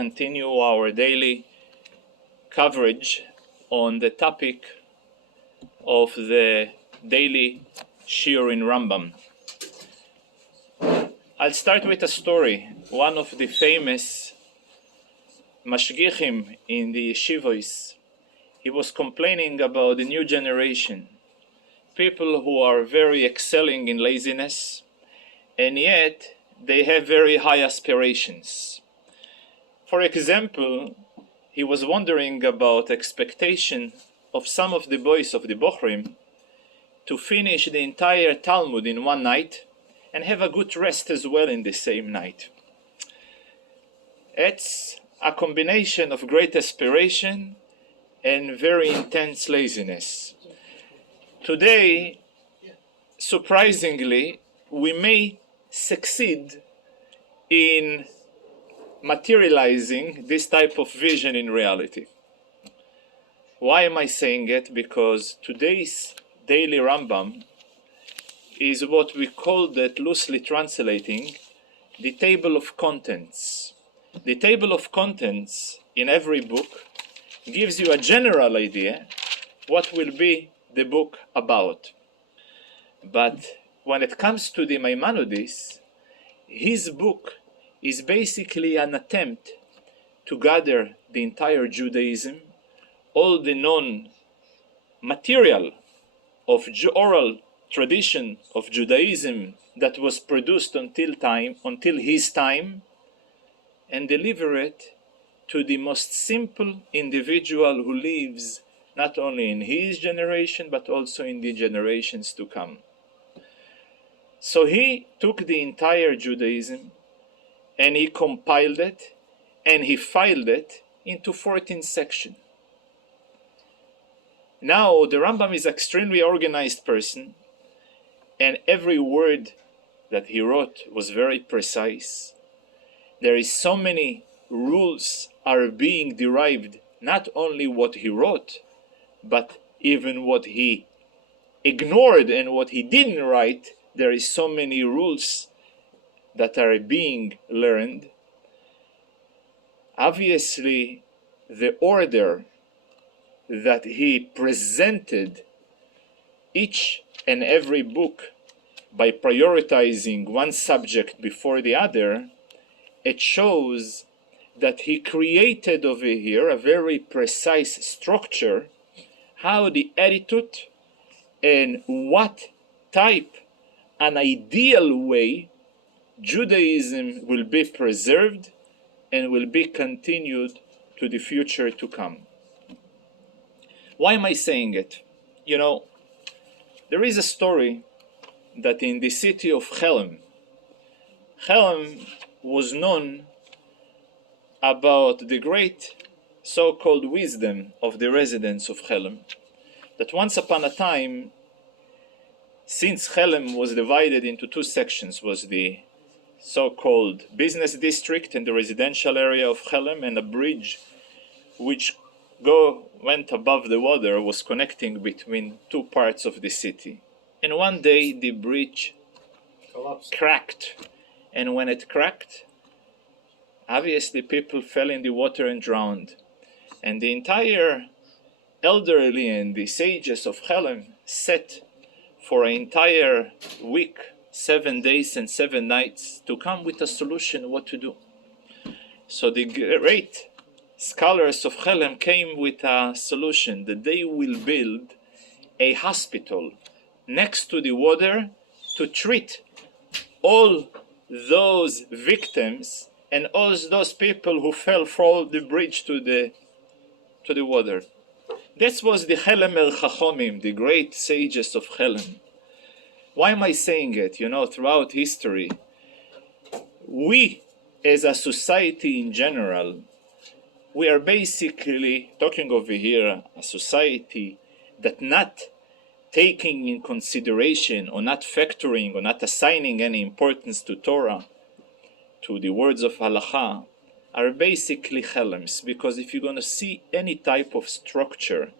continue our daily coverage on the topic of the daily Shir in Rambam. I'll start with a story. One of the famous mashgichim in the yeshivos, he was complaining about the new generation, people who are very excelling in laziness, and yet they have very high aspirations. For example, he was wondering about expectation of some of the boys of the Bochrim to finish the entire Talmud in one night and have a good rest as well in the same night. It's a combination of great aspiration and very intense laziness. Today, surprisingly, we may succeed in materializing this type of vision in reality. Why am I saying it? Because today's daily Rambam is what we call that, loosely translating, the table of contents. The table of contents in every book gives you a general idea what will be the book about. But when it comes to the Maimonides, his book is basically an attempt to gather the entire Judaism, all the known material of oral tradition of Judaism that was produced until his time, and deliver it to the most simple individual who lives not only in his generation but also in the generations to come. So he took the entire Judaism and he compiled it and he filed it into 14 sections. Now the Rambam is an extremely organized person, and every word that he wrote was very precise. There is so many rules are being derived, not only what he wrote, but even what he ignored and what he didn't write. There is so many rules that are being learned. Obviously, the order that he presented each and every book by prioritizing one subject before the other, it shows that he created over here a very precise structure, how the attitude and what type, an ideal way, Judaism will be preserved and will be continued to the future to come. Why am I saying it? You know, there is a story that in the city of Chelm was known about the great so-called wisdom of the residents of Chelm. That once upon a time, since Chelm was divided into two sections, was the so-called business district and the residential area of Chelm, and a bridge which went above the water was connecting between two parts of the city. And one day the bridge cracked, and when it cracked, obviously people fell in the water and drowned. And the entire elderly and the sages of Chelm sat for an entire week, 7 days and 7 nights, to come with a solution what to do. So the great scholars of Chelm came with a solution that they will build a hospital next to the water to treat all those victims and all those people who fell from the bridge to the water. This was the Chelm el Chachomim, the great sages of Chelm. Why am I saying it? You know, throughout history, we as a society in general, we are basically talking over here a society that not taking in consideration or not factoring or not assigning any importance to Torah, to the words of Halacha, are basically Chelms. Because if you're going to see any type of structure,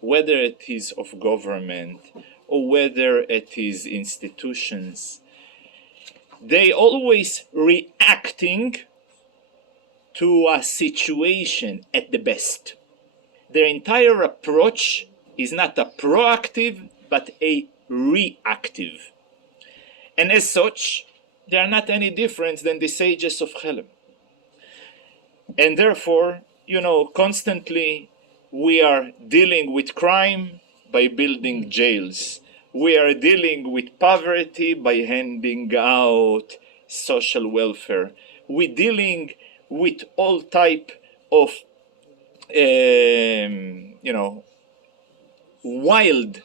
whether it is of government or whether it is institutions, they always reacting to a situation at the best. Their entire approach is not a proactive, but a reactive. And as such, they are not any different than the sages of Chelem. And therefore, constantly we are dealing with crime by building jails. We are dealing with poverty by handing out social welfare. We're dealing with all type of, wild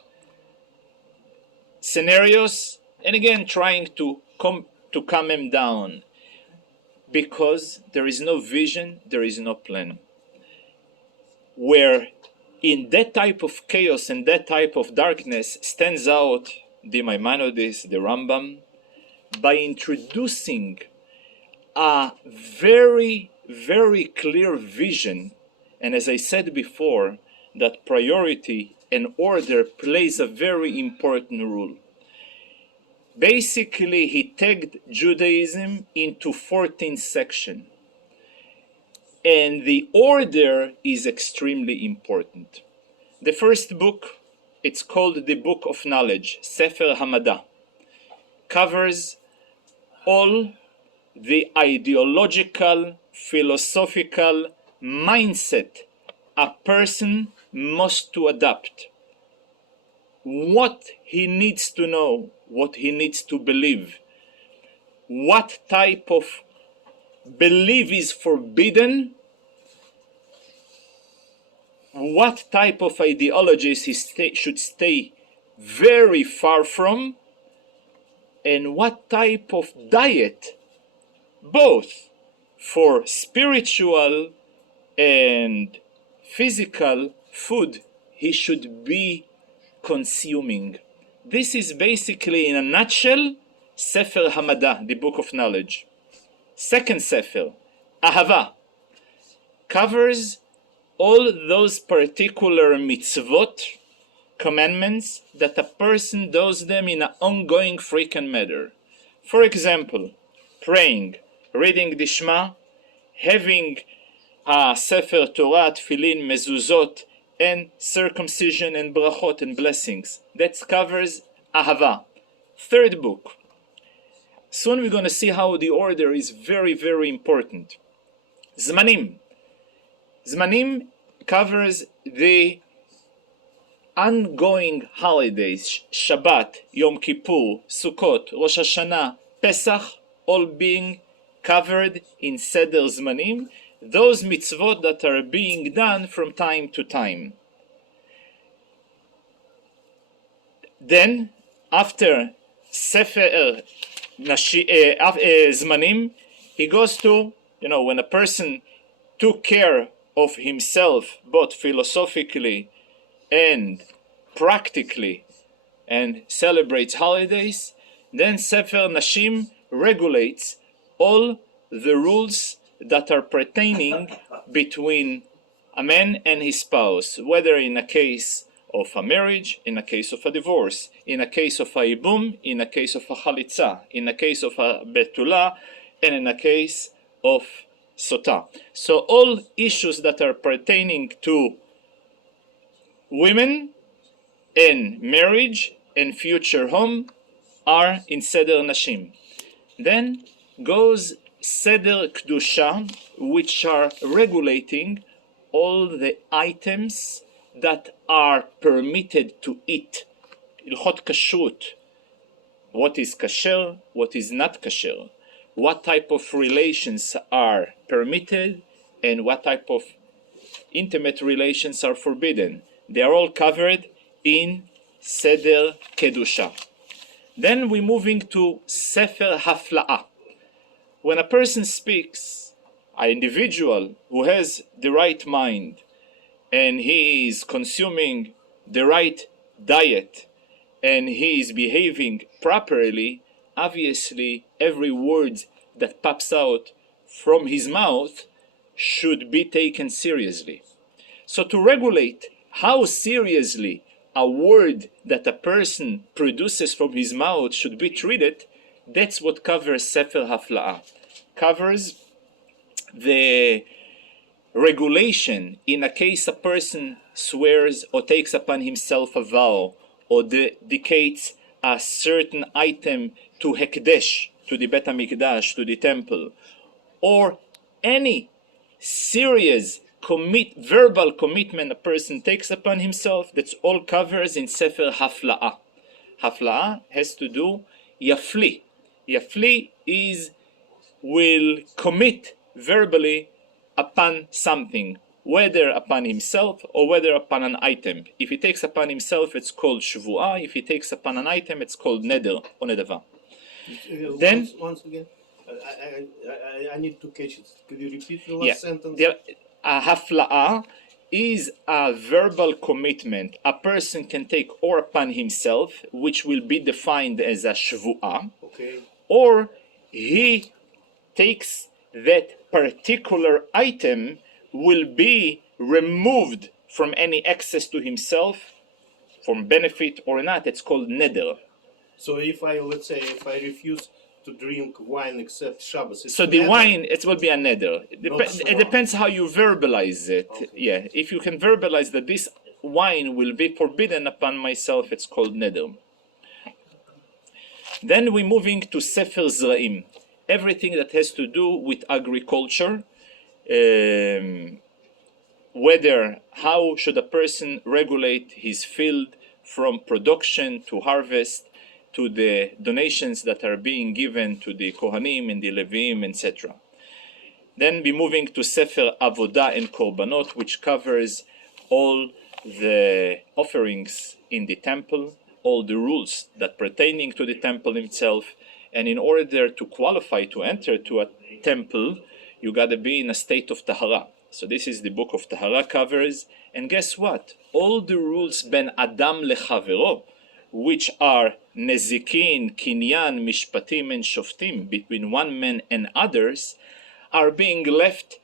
scenarios, and again trying to calm them down, because there is no vision, there is no plan. Where in that type of chaos and that type of darkness stands out the Maimonides, the Rambam, by introducing a very, very clear vision. And as I said before, that priority and order plays a very important role. Basically, he tagged Judaism into 14 sections. And the order is extremely important. The first book, it's called the Book of Knowledge, Sefer Hamada, covers all the ideological, philosophical mindset a person must to adapt. What he needs to know, what he needs to believe, what type of belief is forbidden, what type of ideologies he should stay very far from, and what type of diet, both for spiritual and physical food, he should be consuming. This is basically, in a nutshell, Sefer Hamada, the Book of Knowledge. Second Sefer, Ahava, covers all those particular mitzvot, commandments, that a person does them in an ongoing frequent manner. For example, praying, reading the Shema, having a Sefer Torah, Tefillin, Mezuzot, and circumcision and brachot and blessings. That covers Ahava. Third book. Soon we're going to see how the order is very, very important. Zmanim. Zmanim covers the ongoing holidays, Shabbat, Yom Kippur, Sukkot, Rosh Hashanah, Pesach, all being covered in Seder Zmanim, those mitzvot that are being done from time to time. Then, after Sefer Zmanim, he goes to, when a person took care of himself, both philosophically and practically, and celebrates holidays, then Sefer Nashim regulates all the rules that are pertaining between a man and his spouse, whether in a case of a marriage, in a case of a divorce, in a case of a ibum, in a case of a chalitza, in a case of a betula, and in a case of sota. So all issues that are pertaining to women and marriage and future home are in Seder Nashim. Then goes Seder Kedusha, which are regulating all the items that are permitted to eat. Ilchot Kashrut, what is kasher, what is not kasher, what type of relations are permitted, and what type of intimate relations are forbidden. They are all covered in Seder Kedusha. Then we're moving to Sefer Hafla'ah. When a person speaks, an individual who has the right mind, and he is consuming the right diet, and he is behaving properly, obviously every word that pops out from his mouth should be taken seriously. So to regulate how seriously a word that a person produces from his mouth should be treated, that's what covers Sefer Hafla'ah. Covers the regulation in a case a person swears or takes upon himself a vow or dedicates a certain item to Hekdesh, to the Bet HaMikdash, to the temple, or any serious verbal commitment a person takes upon himself, that's all covers in Sefer Hafla'ah. Hafla'ah has to do Yafli. Yafli will commit verbally upon something, whether upon himself or whether upon an item. If he takes upon himself, it's called Shvu'ah. If he takes upon an item, it's called Neder or Nedava. Then, once again, I need to catch it. Could you repeat the last sentence? Hafla'ah is a verbal commitment a person can take or upon himself, which will be defined as a Shvu'ah, or he takes that particular item will be removed from any access to himself, from benefit or not. It's called neder. So if I refuse to drink wine except Shabbos, so the wine, it will be a neder. It depends how you verbalize it. Yeah, if you can verbalize that this wine will be forbidden upon myself, it's called neder. Then we're moving to Sefer Zra'im. Everything that has to do with agriculture, how should a person regulate his field from production to harvest to the donations that are being given to the Kohanim and the Levim, etc. Then we're moving to Sefer Avodah and Korbanot, which covers all the offerings in the temple, all the rules that pertaining to the temple itself. And in order to qualify to enter to a temple, you got to be in a state of tahara. So this is the book of Tahara covers. And guess what? All the rules ben Adam lechavero, which are nezikin, kinyan, mishpatim, and shoftim, between one man and others, are being left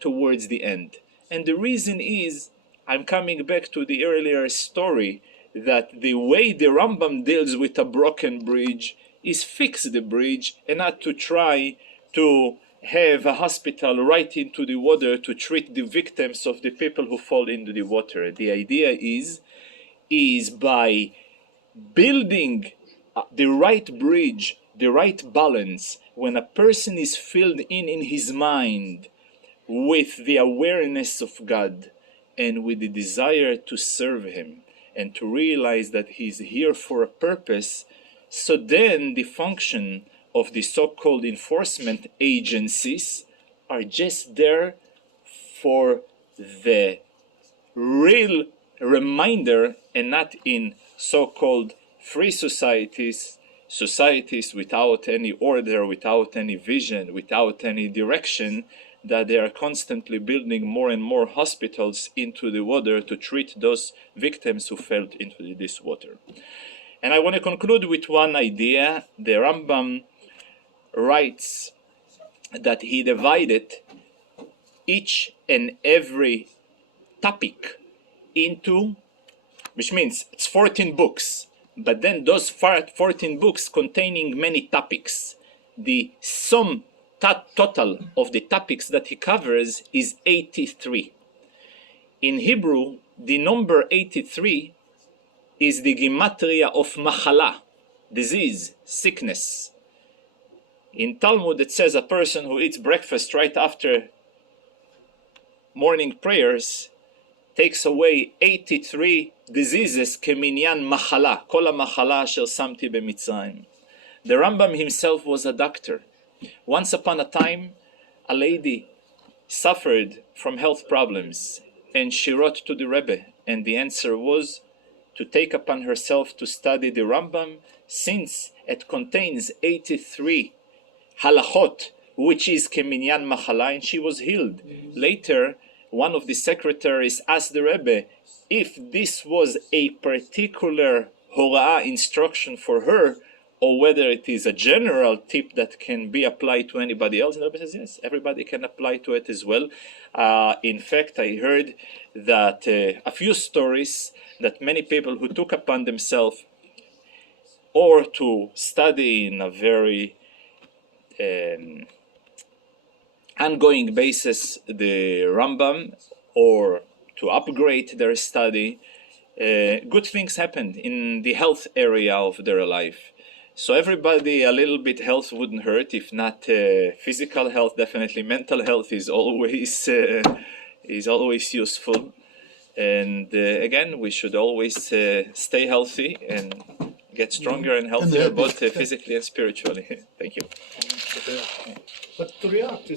towards the end. And the reason is, I'm coming back to the earlier story, that the way the Rambam deals with a broken bridge is fix the bridge and not to try to have a hospital right into the water to treat the victims of the people who fall into the water. The idea is by building the right bridge, the right balance, when a person is filled in his mind with the awareness of God and with the desire to serve Him and to realize that He's here for a purpose, so then the function of the so-called enforcement agencies are just there for the real reminder, and not in so-called free societies without any order, without any vision, without any direction, that they are constantly building more and more hospitals into the water to treat those victims who fell into this water. And I want to conclude with one idea. The Rambam writes that he divided each and every topic into, which means it's 14 books, but then those 14 books containing many topics. The sum total of the topics that he covers is 83. In Hebrew, the number 83 is the gematria of machala, disease, sickness. In Talmud it says a person who eats breakfast right after morning prayers takes away 83 diseases, keminyan machala, kol ha-machala asher samti b'mitzrayim. The Rambam himself was a doctor. Once upon a time, a lady suffered from health problems, and she wrote to the Rebbe, and the answer was to take upon herself to study the Rambam, since it contains 83 halachot, which is keminyan machala, and she was healed. Later, one of the secretaries asked the Rebbe if this was a particular hora'ah instruction for her, or whether it is a general tip that can be applied to anybody else. And the Rebbe says, yes, everybody can apply to it as well. In fact, I heard that a few stories that many people who took upon themselves or to study in a very ongoing basis the Rambam or to upgrade their study, good things happened in the health area of their life. So everybody, a little bit health wouldn't hurt, if not physical health, definitely mental health is always useful. And again, we should always stay healthy and get stronger and healthier, both physically and spiritually. Thank you. But to react